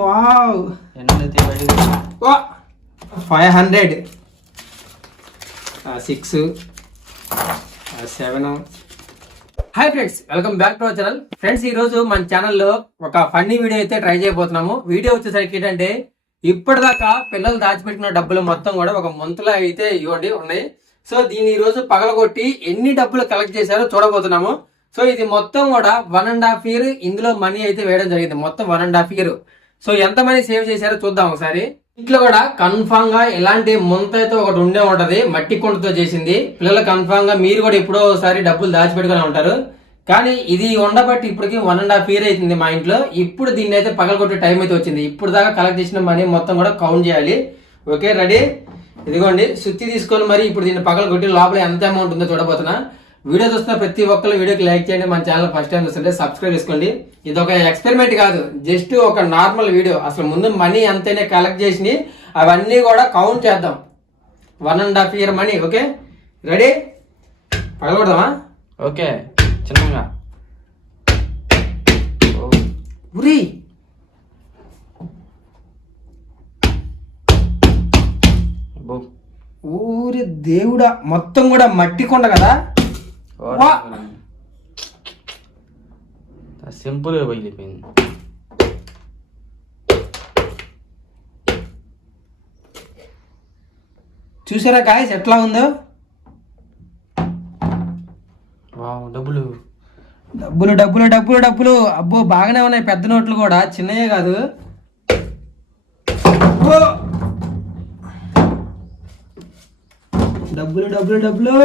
Wow 500 6 7. Hi friends, welcome back to our channel. Friends, ఈ రోజు మన ఛానల్లో ఒక ఫన్నీ వీడియో అయితే ట్రై చేయబోతున్నాము. వీడియో వచ్చేసరికి ఏంటంటే ఇప్పటిదాకా పిల్లలు దాచిపెట్టిన డబ్బులు మొత్తం కూడా ఒక మంత్లో అయితే ఇవ్వండి ఉన్నాయి. సో దీన్ని ఈ రోజు పగలగొట్టి ఎన్ని డబ్బులు కలెక్ట్ చేశారో చూడబోతున్నాము. సో ఇది మొత్తం కూడా 1.5 year ఇందులో మనీ అయితే వేయడం జరిగింది. మొత్తం 1.5 year. సో ఎంత మనీ సేవ్ చేశారో చూద్దాం ఒకసారి. ఇంట్లో కూడా కన్ఫామ్ గా ఇలాంటి ముంత అయితే ఒకటి ఉండే ఉంటది, మట్టి కొండతో చేసింది. పిల్లలు కన్ఫామ్ గా మీరు కూడా ఎప్పుడో ఒకసారి డబ్బులు దాచిపెట్టుకుని ఉంటారు. కానీ ఇది ఉండబట్టి ఇప్పటికి 1.5 year అవుతుంది మా ఇంట్లో. ఇప్పుడు దీన్ని అయితే పగలగొట్టే టైం అయితే వచ్చింది. ఇప్పుడు దాకా కలెక్ట్ చేసిన మనీ మొత్తం కూడా కౌంట్ చేయాలి. Okay, ready? ఇదిగోండి సుత్తి తీసుకొని మరి ఇప్పుడు దీన్ని పగలగొట్టి లోపల ఎంత అమౌంట్ ఉందో చూడబోతున్నా. వీడియో చూస్తున్న ప్రతి ఒక్కరు వీడియోకి లైక్ చేయండి. మన ఛానల్ ఫస్ట్ టైం చూస్తుంటే సబ్స్క్రైబ్ చేసుకోండి. ఇది ఒక ఎక్స్పెరిమెంట్ కాదు, జస్ట్ ఒక నార్మల్ వీడియో. అసలు ముందు మనీ ఎంతైనా కలెక్ట్ చేసి అవన్నీ కూడా కౌంట్ చేద్దాం. 1.5 year మనీ. Okay, ready? పగలకూడదామా? ఓకే, చిన్నగా ఉరి ఊరి దేవుడా, మొత్తం కూడా మట్టి కొండ కదా. సింపుల్ గా పగిలిపోయింది. చూసారా గాయస్ ఎట్లా ఉందో? డబ్బులు డబ్బులు డబ్బులు డబ్బులు డబ్బులు అబ్బో, బాగానే ఉన్నాయి. పెద్ద నోట్లు కూడా, చిన్నయే కాదు. డబ్బులు డబ్బులు డబ్బులు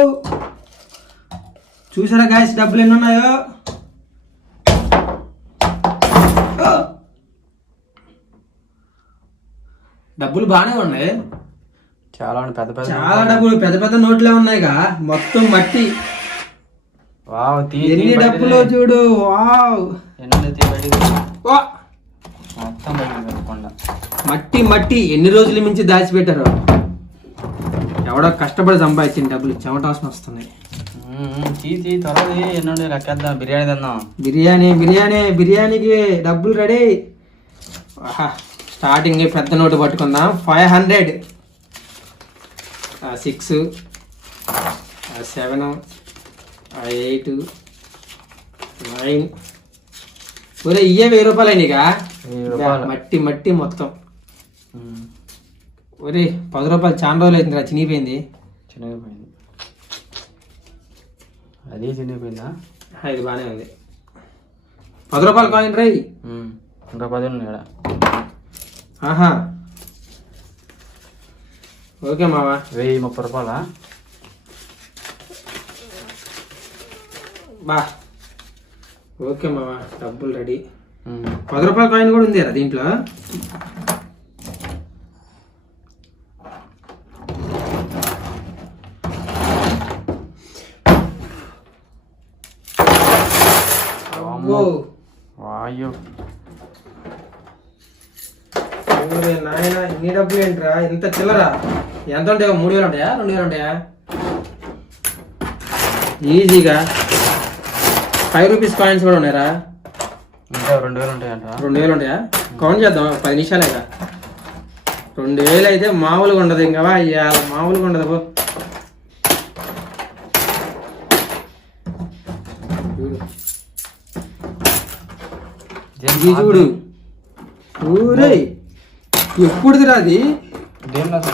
చూసారా గాయస్ డబ్బులు ఎన్ని ఉన్నాయో? డబ్బులు బాగానే ఉన్నాయి. చాలా పెద్ద పెద్ద చాలా డబ్బులు, పెద్ద పెద్ద నోట్లే ఉన్నాయిగా. మొత్తం మట్టి. ఎన్ని డబ్బులు చూడు. వావ్, మట్టి మట్టి ఎన్ని రోజుల మించి దాచిపెట్టారు. ఎవడో కష్టపడి సంపాదించిన డబ్బులు చెమట వాసన వస్తున్నాయి. బిర్యానీ తిందాం. బిర్యానీ బిర్యానీ బిర్యానీకి డబ్బులు రెడీ. స్టార్టింగ్ పెద్ద నోటు పట్టుకుందాం. 500 6 7 8 9. ఒరే ఇయ్యే 1000 రూపాయలు అయినాయిగా. మట్టి మట్టి మొత్తం. ఒరే 10 రూపాయలు చాలా రోజులు అవుతుందిరా, చినిగిపోయింది. అది చినిగిపోయిందా? ఇది బాగానే ఉంది. 10 రూపాయలు కాయిన్ రై. ఇంకా 10 ఉన్నాయి. ఆహా, ఓకే మావా. 1030 రూపాయలా? బా ఓకే మావా, డబ్బులు రెడీ. 10 రూపాయల కాయిన్ కూడా ఉంది దీంట్లో. నాయన ఇన్ని డబ్బులు ఏంట్రా, ఇంత చిల్లరా? ఎంత ఉంటాయో? 3000 ఉంటాయా? 2000 ఉంటాయా? ఈజీగా 5 రూపీస్ కాయిన్స్ కూడా ఉన్నాయరా. 2000 ఉంటాయంట. 2000 ఉంటాయా? కౌంట్ చేద్దాం, 10 నిమిషాలేగా. 2000 అయితే మామూలుగా ఉండదు. ఇంకా మామూలుగా ఉండదు. చూడు ఊరే, ఎప్పుడుదిరా అది?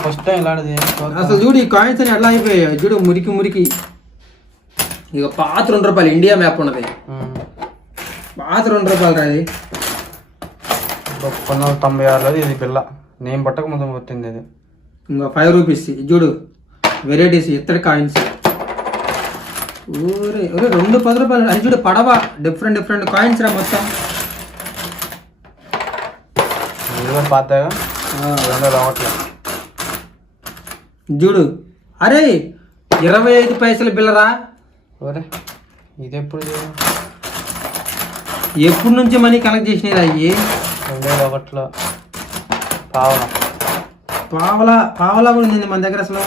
ఫస్ట్ టైం ఇలాంటిది అసలు చూడు, ఈ కాయిన్స్ అని ఎలా అయిపోయాయి చూడు, మురికి మురికి. ఇక పాత 2 రూపాయలు ఇండియా మ్యాప్ ఉన్నది. పాత 2 రూపాయలు రాది. 1996 ఇది పిల్ల నేను పట్టక ముందు వచ్చింది. ఇది ఇంకా 5 రూపీస్ చూడు, వెరైటీస్ ఇత్తడి కాయిన్స్. ఊరే ఒరే 2 10 రూపాయలు. అది చూడు పడవ, డిఫరెంట్ డిఫరెంట్ కాయిన్స్ రా మొత్తం. పాతగా చూడు. అరే 25 పైసలు బిల్లరా. ఇది ఎప్పుడు నుంచి మనీ కలెక్ట్ చేసినాయి అయ్యి? 2001లో పావలా పావలా పావలా కూడా ఉంది మన దగ్గర అసలు.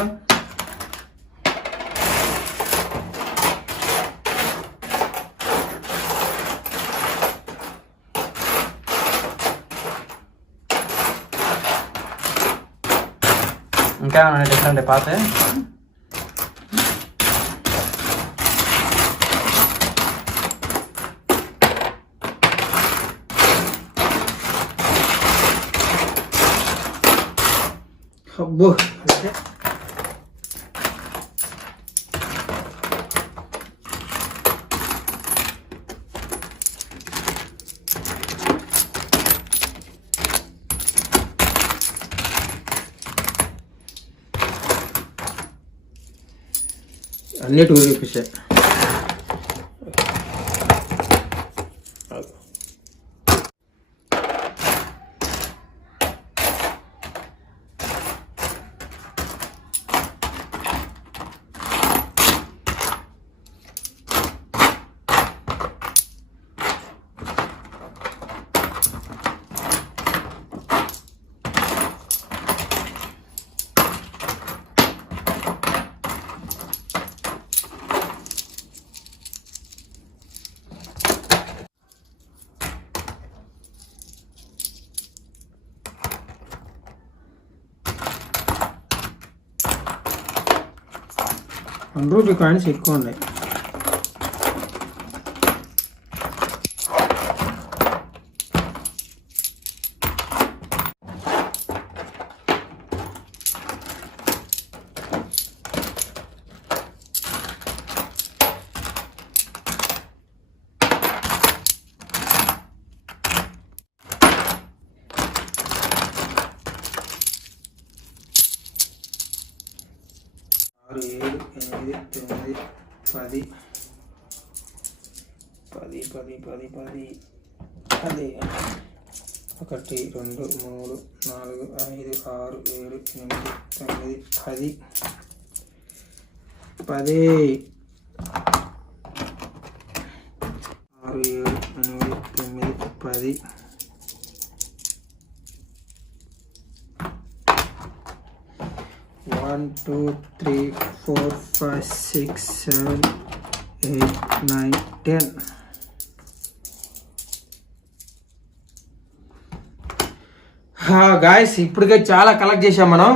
ఇంకేమైనా డిఫరెంట్ పాత అబ్బో అన్నీ 2 రూపీసే. రూపీ కాయిన్స్ ఎక్కువ ఉన్నాయి. ఆరు, 7, 8, 9, 10, 10, 10, 10, 10, అదే 1, 2, 3, 4, 5, 6, 7, 8, 9, 10, 10, 6, 7, 8, 9, 10. 1, 2, 3, 4, 5, 6, 7, 8, 9, 10. గాయస్ ఇప్పటికే చాలా కలెక్ట్ చేసాం మనం.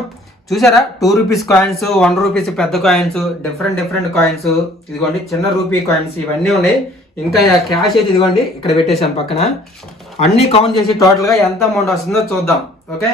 చూసారా 2 రూపీస్ కాయిన్స్, 1 రూపీస్ పెద్ద కాయిన్స్, డిఫరెంట్ కాయిన్స్, ఇదిగోండి చిన్న రూపీ కాయిన్స్ ఇవన్నీ ఉన్నాయి. ఇంకా క్యాష్ అయితే ఇదిగోండి ఇక్కడ పెట్టేసాం పక్కన. అన్ని కౌంట్ చేసి టోటల్గా ఎంత అమౌంట్ వస్తుందో చూద్దాం. ఓకే,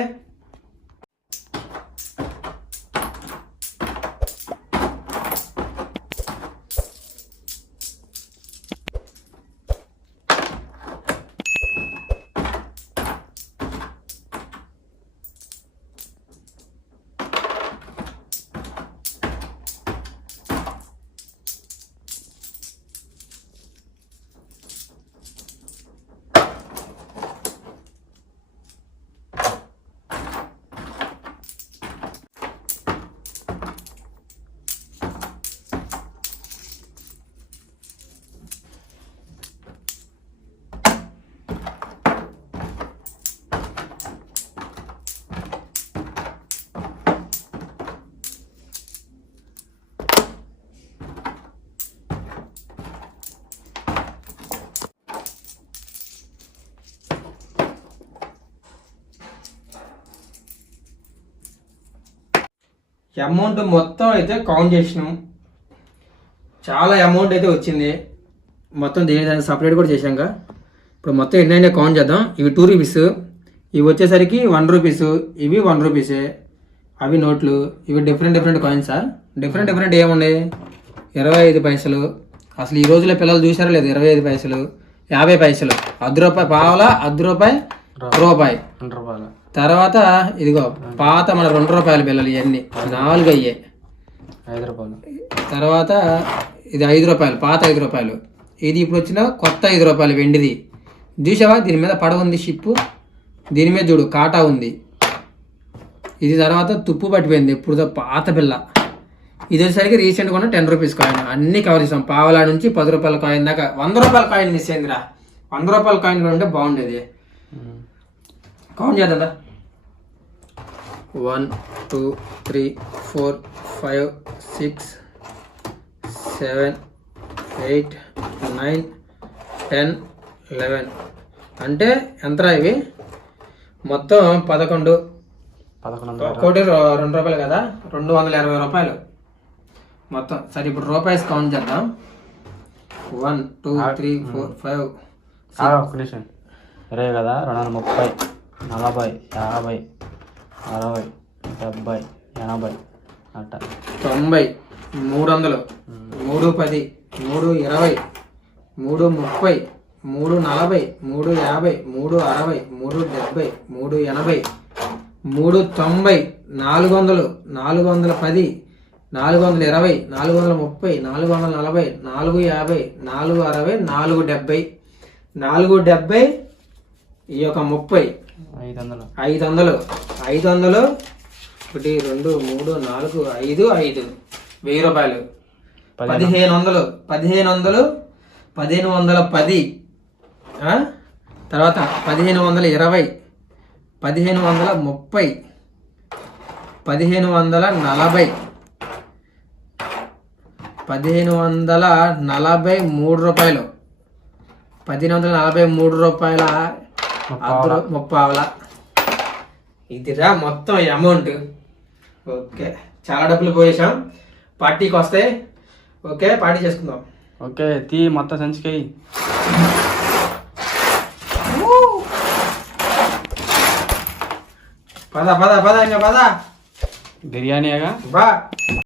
అమౌంట్ మొత్తం అయితే కౌంట్ చేసినాం. చాలా అమౌంట్ అయితే వచ్చింది. మొత్తం దేని సపరేట్ కూడా చేశాక ఇప్పుడు మొత్తం ఎన్నైనా కౌంట్ చేద్దాం. ఇవి 2 రూపీస్, ఇవి వచ్చేసరికి 1 రూపీస్, ఇవి 1 రూపీసే, అవి నోట్లు, ఇవి డిఫరెంట్ కాయిన్సా. డిఫరెంట్ ఏమున్నాయి, 25 పైసలు. అసలు ఈ రోజులో పిల్లలు చూసారో లేదు, 25 పైసలు, 50 పైసలు, 10 రూపాయి పావలా, 10 రూపాయి, రూపాయి. తర్వాత ఇదిగో పాత మన 2 రూపాయల బిల్లలు, ఇవన్నీ 4 అయ్యాయి. 5 రూపాయలు. తర్వాత ఇది 5 రూపాయలు, పాత 5 రూపాయలు. ఇది ఇప్పుడు వచ్చిన కొత్త 5 రూపాయలు వెండిది. చూసావా, దీని మీద పడవ ఉంది, షిప్పు, దీని మీద చూడు కాటా ఉంది. ఇది తర్వాత తుప్పు పట్టిపోయింది, ఇప్పుడు పాత బిల్ల. ఇది వచ్చేసరికి రీసెంట్ గా 10 రూపీస్ కాయిన్. అన్ని కవర్ చేసాం, పావలా నుంచి 10 రూపాయల కాయిన్ దాకా. 100 రూపాయల కాయిన్ మిస్ అయిందిరా. 100 రూపాయల కాయిన్ కూడా ఉంటే బాగుండేది. కౌంట్ చేద్దా. 1, 2, 3, 4, 5, 6, 7, 8, 9, 10, 11. అంటే ఎంతరా ఇవి మొత్తం 11, 1100. కోటి 2 రూపాయలు కదా, 220 రూపాయలు మొత్తం. సరే ఇప్పుడు రూపాయస్ కౌంట్ చేద్దాం. 1 2 3 4 5 ఒక్క నిమిషం. 20 కదా, 230, 40, 50, 60, 70, 80 అట్ట 90, 300, 310, 320, 330, 340, 350, 360, 370, 380, 390, 400, 410, 420, 430, 440, 450, 460, 470, 470, ఈ యొక్క 30, 500. 500, 500, 1 2 3 4 5 5 1000 రూపాయలు. 1500, 1500, 1510, తర్వాత 1520, 1530, 1540, 1543 రూపాయలు. 1543 రూపాయల 30. ఇదిరా మొత్తం అమౌంట్. ఓకే, చాలా డబ్బులు పోయేసాం. పార్టీకి వస్తే ఓకే, పార్టీ చేసుకుందాం. ఓకే, తీ మొత్తం సంచికి. పద పద పద ఇంకా పద. బిర్యానీగా బా.